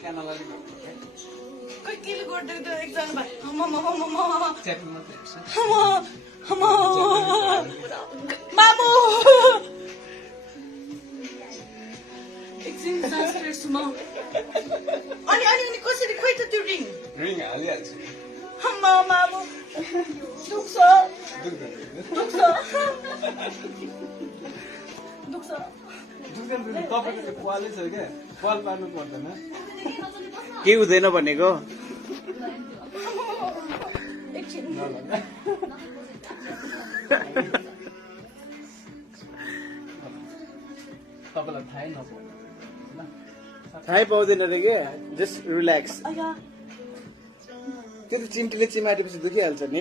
क्यानलले खोइ केले गर्दै एकजना भाइ मामु एकछिन सास फेर्छु म अनि अनि अनि कसरी खोइ त त्यो रिङ हालिहाल्छु मामु दुख्छ तपाईँको त्यो पालै छ क्या पाल पार्नु पर्दैन के हुँदैन भनेको एकछिन तपाईँलाई थाहै नपर्छ थाहै पाउँदैन रे के जस्ट रिल्याक्स अया के त चिम्टीले चिमाटेपछि दुखिहाल्छ नि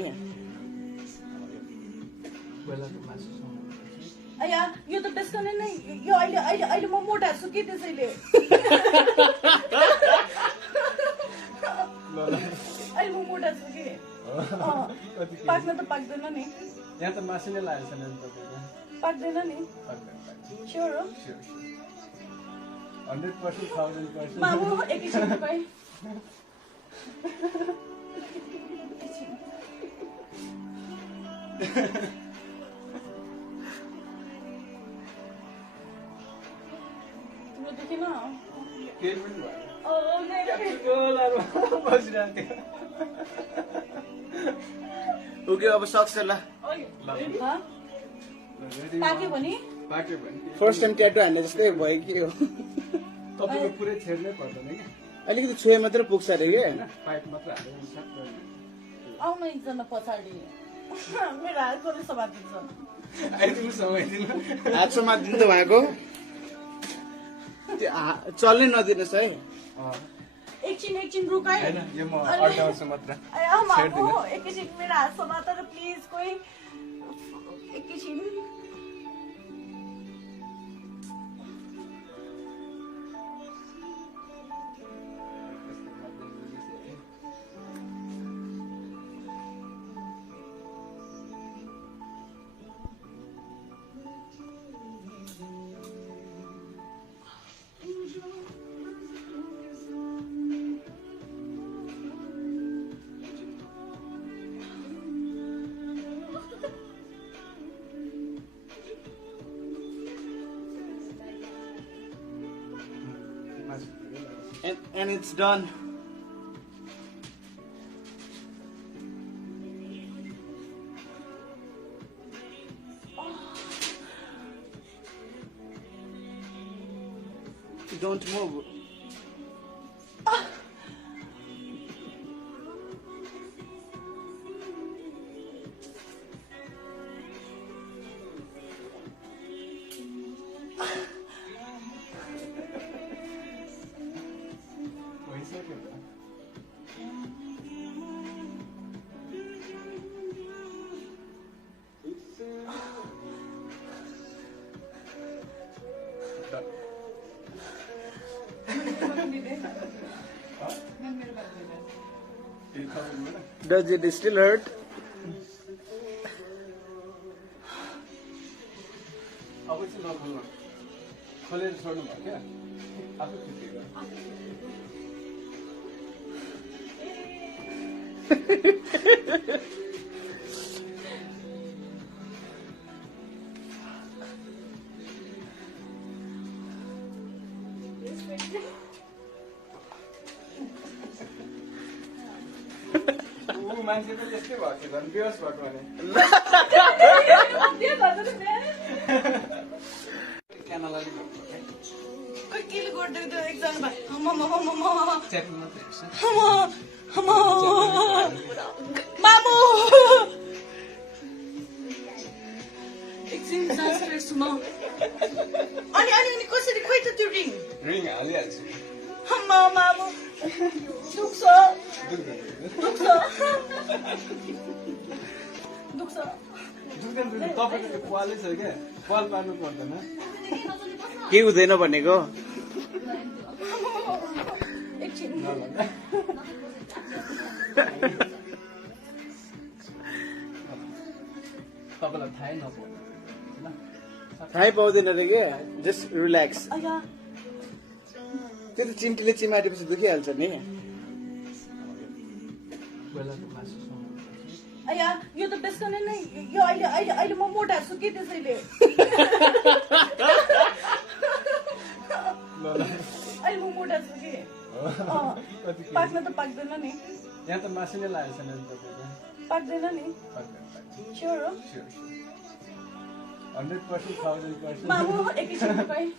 बेलाको मासु अया यो त बेसकने नै यो अहिले अहिले अहिले म मोटा छु के त्यसैले अहिले म मोटा छु के पाक्न त पाक्दैन नि यहाँ त मासु नै लागेको छैन तपाईँको पाक्दैन नि स्योर हो 100% 1000% मामु एकैछिन तपाईँ तिम्रो दुखेन केही पनि भएन ओके अब सक्छ ल पाक्यो भने पाक्यो भने फर्स्ट टाइम ट्याटु हान्ने जस्तै भयो के हो तपाईँको पुरै छेड्नै पर्दैन कि अलिकति छोए मात्र पुग्छ अरे के पाइप मात्र हालेर सक्छ आउन एकजना पछाडि मेरो हात कसले समातिन्छ आइदिनु समय दिनु हात समातिदिनु त उहाँको त्यो चल्नै नदिनुहोस् है एकछिन एकछिन रुकाइ होइन यो म अड्डाउँछु मात्र एकैछिन मेरो हात समातेर प्लिज कोही एकैछिन and it's done. Don't move. Does it still hurt? अब चाहिँ नखोल्नु खोलेर छोड्नु भयो क्या आफू खिचेको मान्छे पनि यस्तै भएको थियो झन् बेहोस भएको भने क्यानलले खोइ केले गर्दै एकजना भाइ च्याटिङ मात्रै हेर्छ मामु एकछिन सास फेर्छु म अनि अनि अनि कसरी खोइ त त्यो रिङ हालिहाल्छु मामु दुख्छ तपाईँको त्यो पालै छ क्या पाल पार्नु पर्दैन के हुँदैन भनेको एकछिन तपाईँलाई थाहै नपर्छ थाहै पाउँदैन रे के जस्ट रिल्याक्स अया त्यो त चिम्टीले चिमाटेपछि दुखिहाल्छ नि। कोइलाको मासु अया यो त बेसकनै नै यो अहिले अहिले अहिले म मोटा छु के त्यसैले अहिले म मोटा छु कि पाक्न त पाक्दैन नि यहाँ त मासु नै लागेको छैन नि तपाईँको पाक्दैन नि स्योर हो 100% 1000%। मामु एकैछिन तपाईँ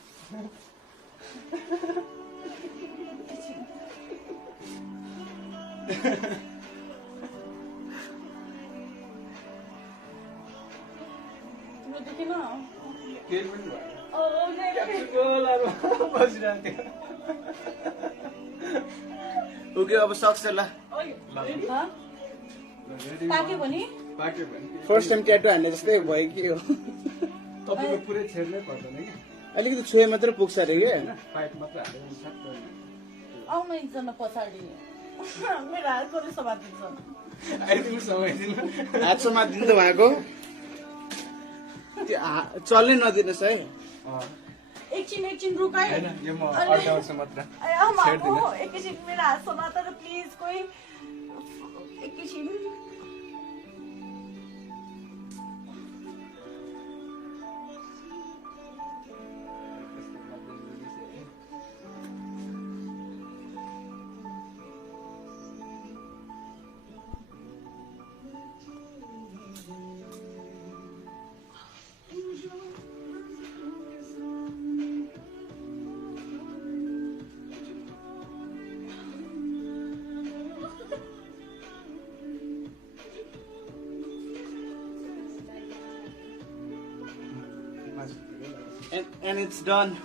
तिम्रो देखेन केही पनि भएन बसिरहेको थियो पुग्यो अब सक्छ ल। पाक्यो भने पाक्यो भने फर्स्ट टाइम ट्याटु हान्ने जस्तै भयो कि हो। तपाईँको पुरै छेड्नै पर्दैन कि अलिकति छुए मात्र पुग्छ अरे कि। होइन पाइप मात्रै हालेर सक्छ आउनु एकजना पछाडि मेरो हात कसले समातिन्छ आइदिनु समाइदिनु हात समातिदिनु त उहाँको त्यो चल्नै नदिनुहोस् है। एकछिन एकछिन रुकाइ होइन यो म अड्काउँछु मात्र छेड्दिनँ। एकैछिन मेरो हात समातेर प्लिज कोही एकैछिन And it's done.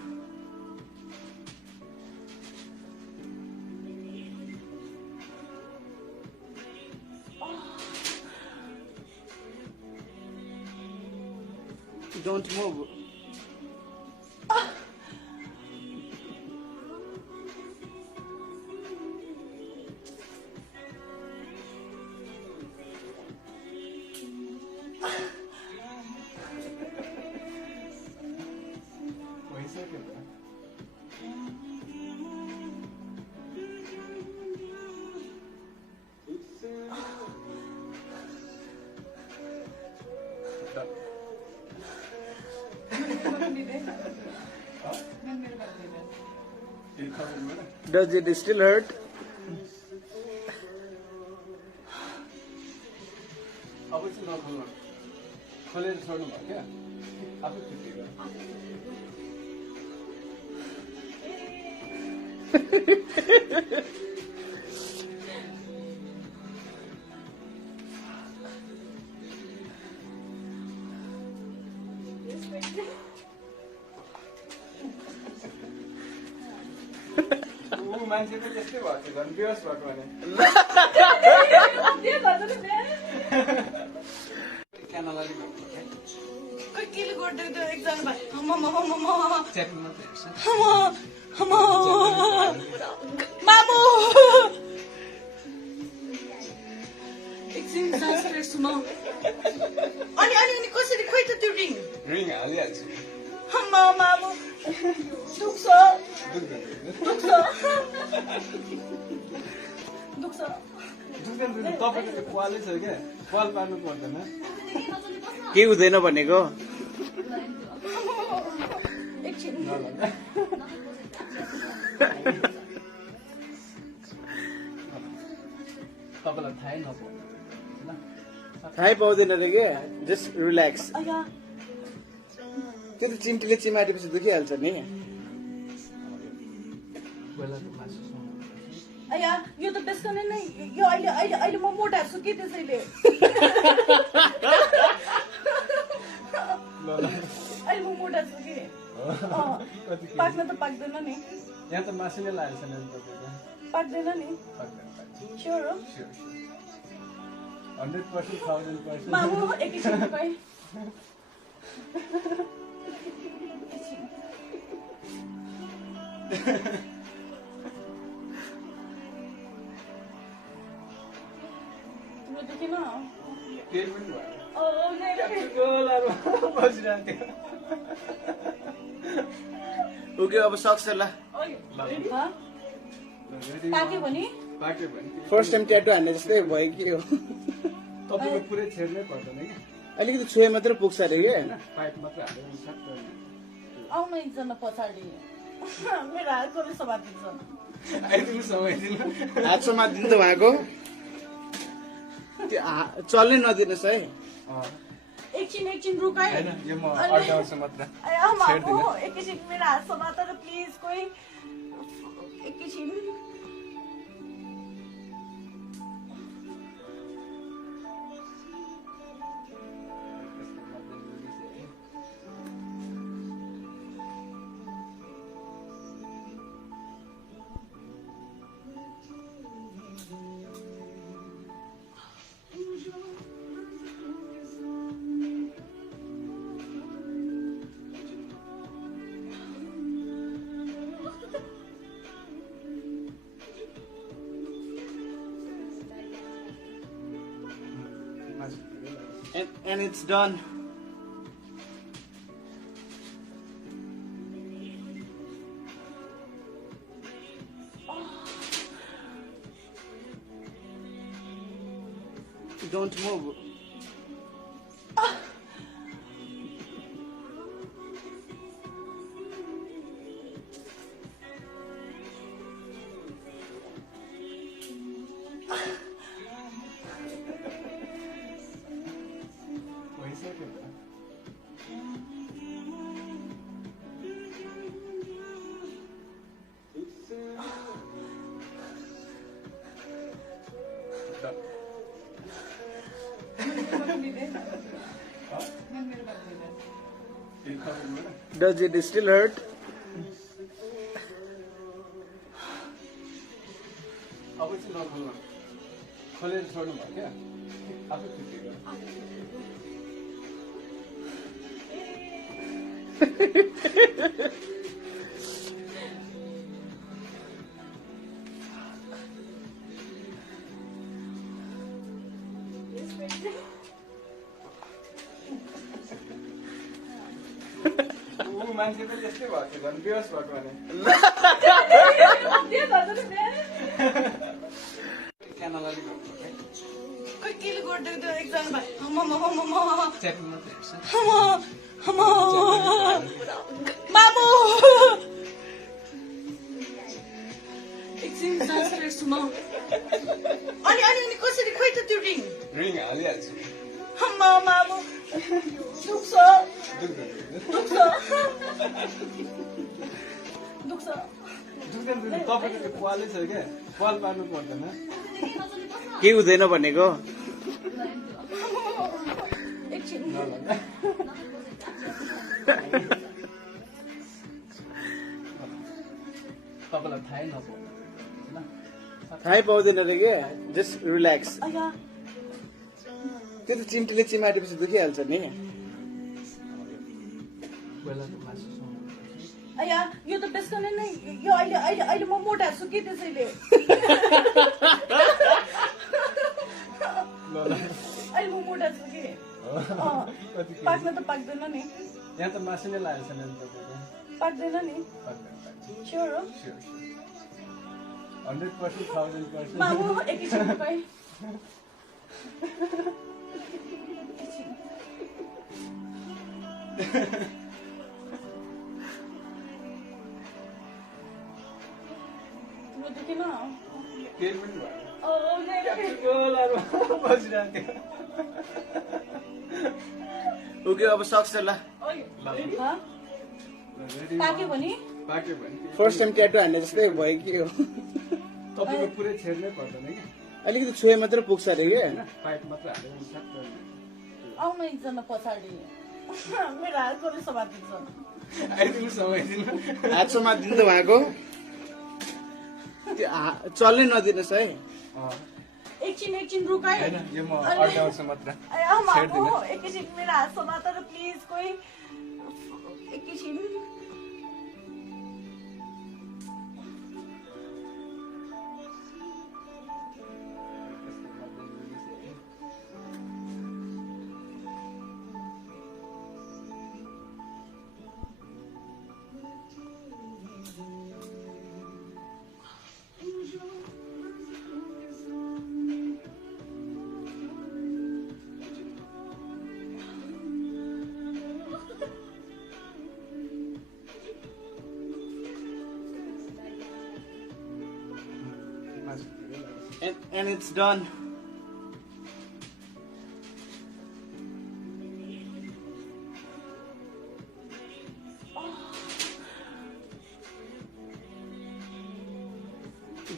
Don't move. Does it still hurt? अब चाहिँ नखोल्नु खोलेर छोड्नु भयो क्या आफै छुट्टियो मान्छे पनि त्यस्तै भएको थियो झन् बेहोस भएको भने क्यानलाले खोइ केले गरिदिएको त्यो एकजना भाइ च्याटिङ मात्रै हेर्छ मामु एकछिन सास फेर्छु म अनि अनि अनि कसरी खोइ त त्यो रिङ रिङ हालिहाल्छु मामु दुख्छ दुख्छ दुख्छ दुख्दैन तपाईँको त्यो पालै छ क्या पाल पार्नु पर्दैन के हुँदैन भनेको एकछिन तपाईँलाई थाहै नपाउ थाहै पाउँदैन त के जस्ट रिल्याक्स। अया त्यो त चिम्टीले चिमाटेपछि दुखिहाल्छ नि। कोइलाको मासु अया यो त बेसकनै नै यो अहिले अहिले अहिले म मोटा छु कि त्यसैले अहिले म मोटा छु कि पाक्न त पाक्दैन नि यहाँ त मासु नै लागेको छैन नि तपाईँको पाक्दैन नि स्योर हो 100% 1000%। मामु एकैछिन तपाईँ तिम्रो देखेन केही पनि भएन बसिरहेको थियो पुग्यो अब सक्छ ल। Huh? पाक्यो भने पाक्यो भने फर्स्ट टाइम ट्याटु हान्ने जस्तै भयो कि हो तपाईँको पुरै छेड्नै पर्दैन कि अलिकति छुए मात्रै पुग्छ अरे कि होइन पाइप मात्रै हालेर सक्छ आउनु एकजना पछाडि मेरो हातले समातिन्छ आइदिनु समय दिनु हात समातिदिनु त उहाँको त्यो चल्नै नदिनुहोस् है एकछिन रुकाइ होइन यो म अड्डाउँछु मात्र छेड्दिनँ एकैछिन मेरो हात समातेर प्लिज कोही एकैछिन and it's done. Don't move. Does it still hurt? अब चाहिँ नखोल्नु खोलेर छोड्नु भयो क्या आफै फिटिङ मान्छे त त्यस्तै भएको थियो झन् बेहोस भएको भने क्यानल अलिक खोइ केले गर्दै त्यो एकजना च्यापिङ मात्रै हेर्छ मामु एकछिन सास फेर्छु म अनि कसरी खोइ त त्यो रिङ रिङ हालिहाल्छु मामु दुख्छ दुख्दैन तपाईँको त्यो पालै छ क्या पाल पार्नु पर्दैन के हुँदैन भनेको एकछिन तपाईँलाई थाहै नपाउ थाहै पाउँदैन रे के जस्ट रिल्याक्स अया त्यो त चिम्टीले चिमाटेपछि दुखिहाल्छ नि अया यो त बेसकने नै यो अहिले अहिले अहिले म मोटा छु कि त्यसैले अहिले म मोटा छु कि पाक्न त पाक्दैन नि यहाँ त मासु नै लागेको छैन नि तपाईँको पाक्दैन नि स्योर हो 100% 1000%। मामु एकैछिन रुकाइ Lo dukin na. केही पनि भएन Oh, negative. बसिरहेको ओके अब सक्छ ल Oy. Ha? पाक्यो भने पाक्यो भने फर्स्ट टाइम ट्याटु हान्ने जस्तै भयो कि हो तपाईँको पुरै छेड्नै पर्दैन कि अलिकति छुए मात्रै पुग्छ अरे कि होइन पाइप मात्रै हालेर सक्छ आउनु एकजना पछाडि मेरो हातले समातिन्छ आइदिनु समय दिनु हात समातिदिनु त उहाँको त्यो चल्नै नदिनुहोस् है एकछिन रुकाइ होइन यो म अड्डाउँछु मात्र मामु एकैछिन मेरो हात समातेर प्लिज कोही एकैछिन And it's done.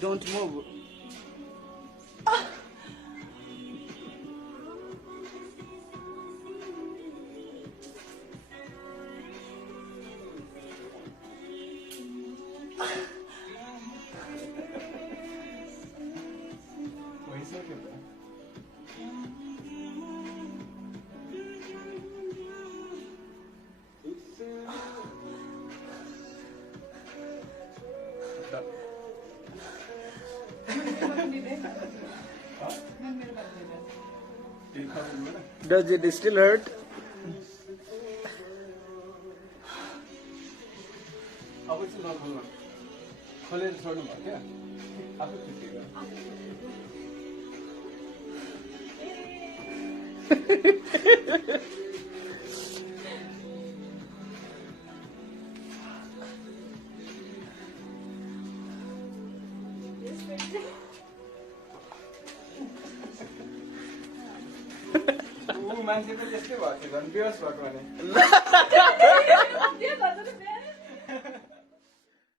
Don't move. वैसा क्यों है? Does it still hurt? अब चाहिँ नखोल्नु खोलेर छोड्नु भयो क्या आफै छुट्टियो ऊ मान्छे पनि त्यस्तै भएको थियो झन् बेहोस भएको भने